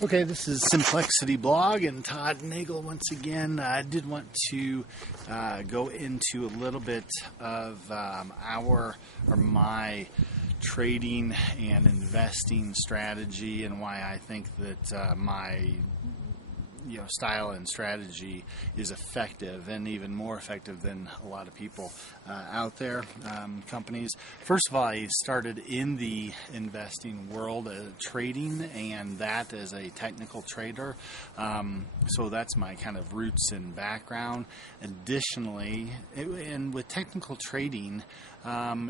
Okay, this is Simplexity Blog and Todd Nagel once again. I did want to go into a little bit of my trading and investing strategy and why I think that my style and strategy is effective and even more effective than a lot of people out there, companies. First of all, I started in the investing world, trading, and that as a technical trader. So that's my kind of roots and background. Additionally, and with technical trading,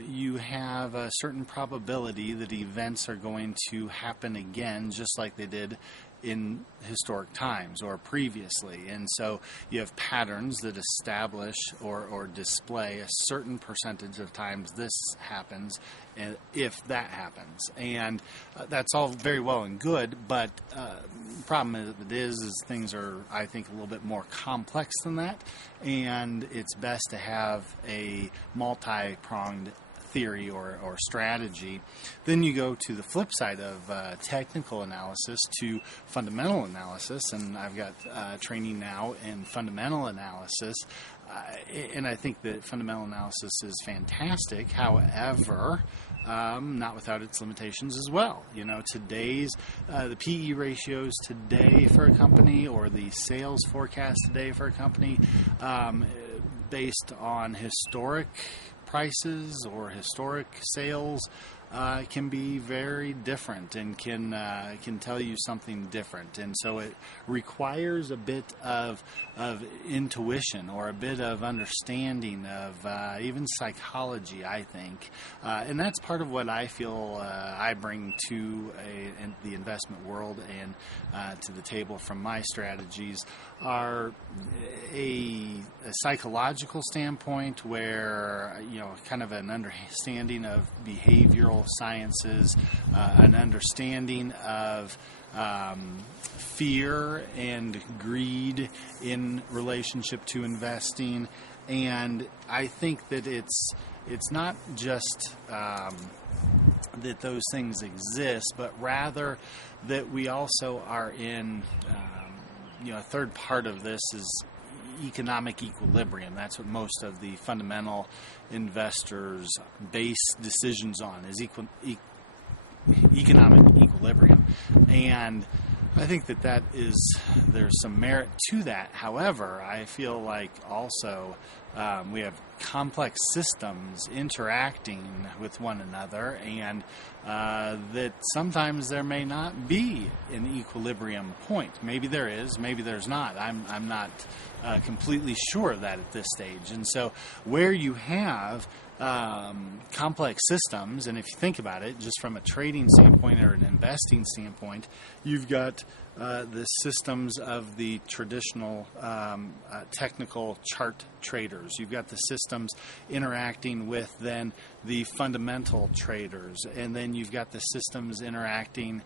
you have a certain probability that events are going to happen again, just like they did in historic times or previously. And so you have patterns that establish or display a certain percentage of times this happens if that happens. And that's all very well and good, but the problem is things are, I think, a little bit more complex than that, and it's best to have a multi-pronged theory or strategy. Then you go to the flip side of technical analysis to fundamental analysis, and I've got training now in fundamental analysis, and I think that fundamental analysis is fantastic. However, not without its limitations as well. Today's the PE ratios today for a company, or the sales forecast today for a company, based on historic prices or historic sales, can be very different and can tell you something different. And so it requires a bit of intuition or a bit of understanding of even psychology, I think. And that's part of what I feel I bring to the investment world and to the table from my strategies are a psychological standpoint where, kind of an understanding of behavioral sciences, an understanding of fear and greed in relationship to investing. And I think that it's not just that those things exist, but rather that we also are in, a third part of this is economic equilibrium. That's what most of the fundamental investors base decisions on, is economic equilibrium. And I think that there's some merit to that. However, I feel like also we have complex systems interacting with one another, and that sometimes there may not be an equilibrium point. Maybe there is, maybe there's not. I'm not completely sure of that at this stage. And so where you have complex systems, and if you think about it, just from a trading standpoint or an investing standpoint, you've got the systems of the traditional technical chart traders. You've got the systems interacting with then the fundamental traders, and then you've got the systems interacting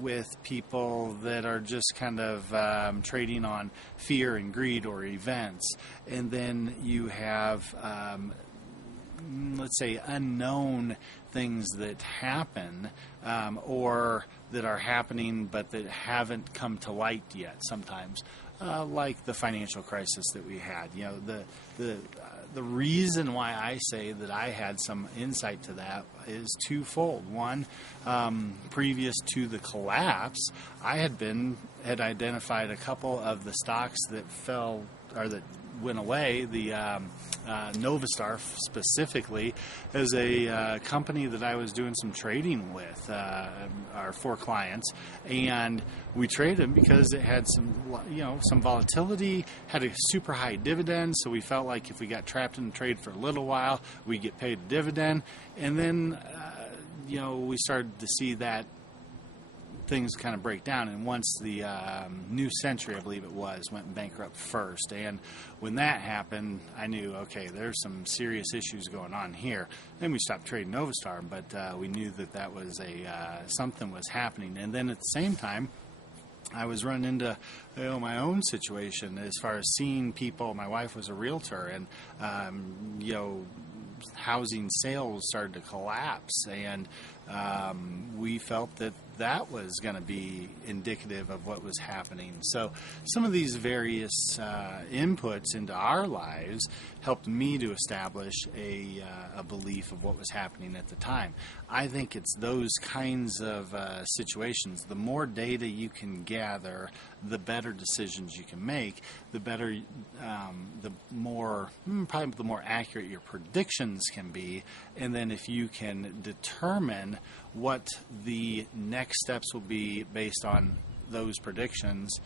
with people that are just kind of trading on fear and greed or events. And then you have let's say unknown things that happen or that are happening but that haven't come to light yet sometimes, like the financial crisis that we had. The reason why I say that I had some insight to that is twofold. One, previous to the collapse, I had identified a couple of the stocks that fell or that went away, the Novastar specifically, as a company that I was doing some trading with, our 4 clients, and we traded them because it had some volatility, had a super high dividend, so we felt like if we got trapped in the trade for a little while, we'd get paid a dividend. And then we started to see that things kind of break down, and once the New Century, I believe it was, went bankrupt first, and when that happened, I knew, okay, there's some serious issues going on here. Then we stopped trading Novastar, but we knew that was something was happening. And then at the same time, I was running into my own situation as far as seeing people. My wife was a realtor, and housing sales started to collapse, and we felt that that was going to be indicative of what was happening. So some of these various inputs into our lives helped me to establish a belief of what was happening at the time. I think it's those kinds of situations. The more data you can gather, the better decisions you can make, the better, the more accurate your predictions can be. And then if you can determine what the next steps will be based on those predictions,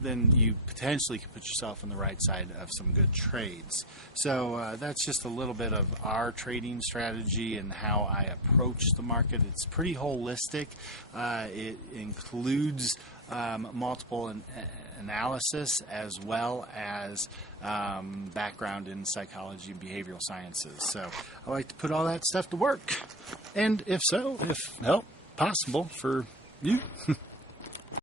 then you potentially can put yourself on the right side of some good trades. So that's just a little bit of our trading strategy and how I approach the market. It's pretty holistic. It includes multiple analysis as well as background in psychology and behavioral sciences. So I like to put all that stuff to work. And if help possible for you.